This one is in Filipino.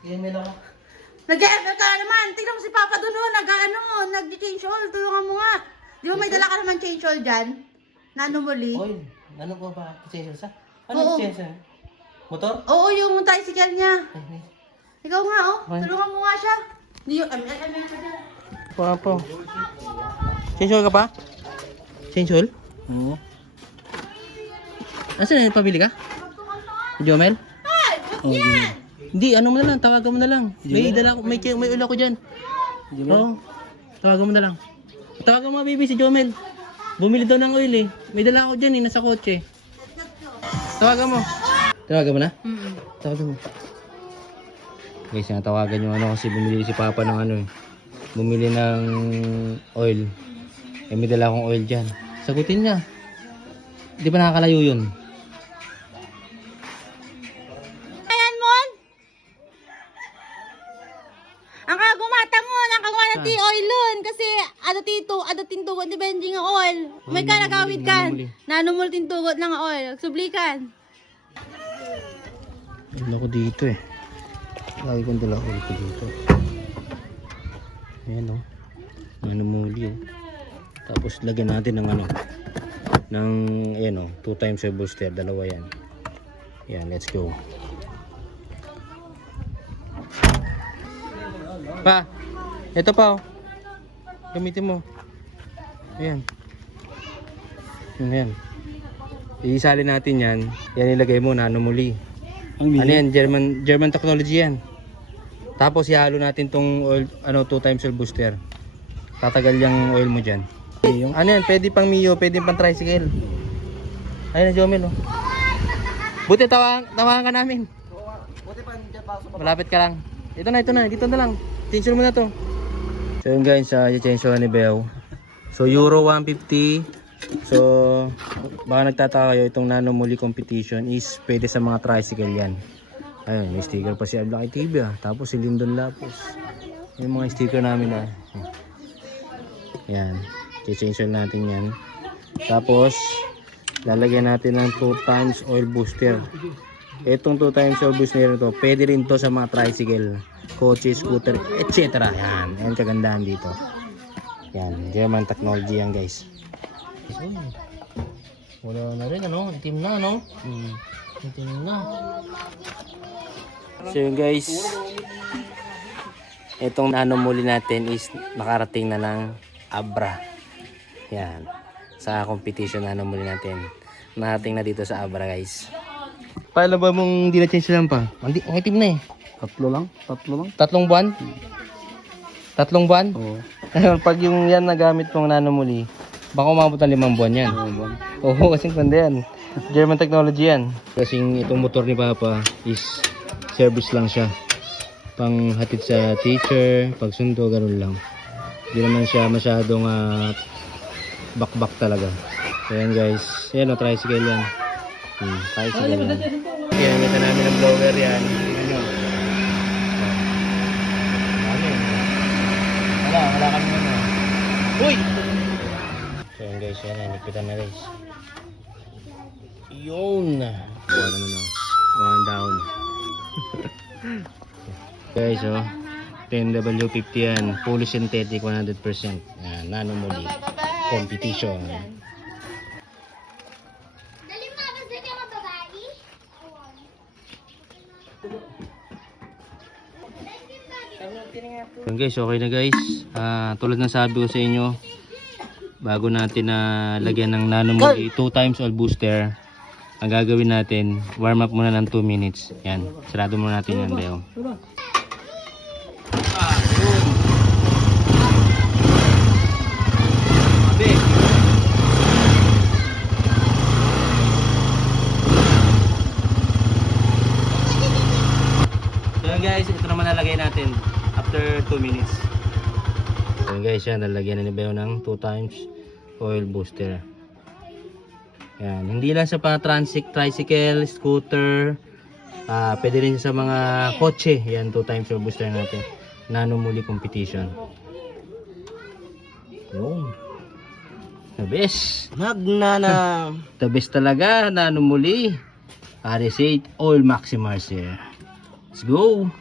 Email ako. Nag-ML ka na naman. Tingnan mo si Papa doon, oh. Nag-ano, nag-change oil. Tulungan mo nga. Di ba may dala ka naman change oil dyan? Nano muli? Oil. Ano ko ba? Pasensya sa? Ano Oo. pasensya? Motor? Oo, yung tricycle niya. Ay. Ikaw nga, oh. Ay. Tulungan mo nga siya. Hindi yung ML, ML ka dyan. Papo. Change oil ka pa? Change oil? Oo. Asan na pabili ka? Jomel? Ay, Oh, yan! Hindi, ano mo na lang, tawagan mo na lang. May dala ko, may, may ulo ko diyan. Oo. Tawagan mo na lang. Tawagan mo baby si Jomel. Bumili daw ng oil eh. May dala ako diyan eh, nasa kotse. Tawagan mo. Tawagan mo na? Mm. Tawagan mo. Guys, natawagan yung ano kasi bumili si Papa ng ano eh. Bumili ng oil. Eh, may dala akong oil dyan. Sagutin niya. Di ba nakakalayo yun? Kasi, ano tito, ano tintugot ni Benji nga oil. May ka nagawid kan. nanumuli. Nanumul tintugot ng oil. Sublikan. Ano ko dito eh. Lagi kong dala oil ko dito. Ayan o. Oh. Ano muli oh. Tapos lagyan natin ng ano. Ng, ayan o. 2 times your booster. Dalawa yan. Yan, let's go. Pa, ito pa oh. Gamitin mo. Ayan. Yun yan. Iisali natin yan. Yan ilagay mo na muli. Ano yan? German, German technology yan. Tapos ihalo natin tong oil, ano, 2 times oil booster. Tatagal yung oil mo dyan. Yung, ano yan? Pwede pang Mio, pwede pang tricycle. Ayun na Jomel oh. Buti tawang, tawagan ka namin. Malapit ka lang. Ito na, ito na. Dito na lang. Change mo na to. So yun guys, uh, change ni Beo. So Euro 150. So baka nagtataka kayo itong Nano Muli competition is pwede sa mga tricycle yan. Ayun, may sticker pa si Ablaki TV ah. Tapos si Lindon Lapos. Yung mga sticker namin ah. Yan. I-change natin yan. Tapos lalagyan natin ng 2 times oil booster. Itong 2 times oil booster nito, pwede rin to sa mga tricycle, kotse, scooter, etc. Yan. Yan kagandahan dito. Yan. German technology yan guys. Uy. Wala na rin ano, itim na no? Mm. Itim na. So yun guys, itong ano muli natin is nakarating na ng Abra. Yan. Sa competition na ano muli natin. Nakarating na dito sa Abra guys. Paano ba mong di na-change lang pa? Hindi, ang itim na eh. Tatlo lang? Tatlo lang? Tatlong buwan? Tatlong buwan? Oo. Pag yung yan nagamit pong nano muli, baka umabot ng limang buwan yan. Oo ba? Oo, kasing panda yan. German technology yan. Kasing itong motor ni Papa is service lang siya. Pang hatid sa teacher, pag sundo, ganun lang. Hindi naman siya masyadong ah, bakbak talaga. So yan guys. Yan o, tricycle yan. Hmm, tricycle yan. Ginamitan namin ng blower yan. Ano? Wala, wala kami ano. Uy! So yan guys, yan, nanipitan na guys. Yun! One ano na, one down. guys, oh. 10W50 yan. Fully synthetic 100%. Yan, nano muli. Competition. Yun guys, okay na guys. Ah, tulad ng sabi ko sa inyo, bago natin na lagyan ng nano muli 2 times all booster, ang gagawin natin, warm up muna ng 2 minutes. Yan, sarado muna natin yan, Beo. Guys, ito naman nalagay natin after 2 minutes. Yun guys, yan, nalagyan na ni Beo ng 2 times oil booster. Yan, hindi lang sa mga transit, tricycle, scooter, ah pwede rin sa mga kotse. Yan, 2 times oil booster natin. Nano muli competition. Yun. The best. Magnana! The best talaga, nano muli. Arisate Oil Maximizer. Let's go!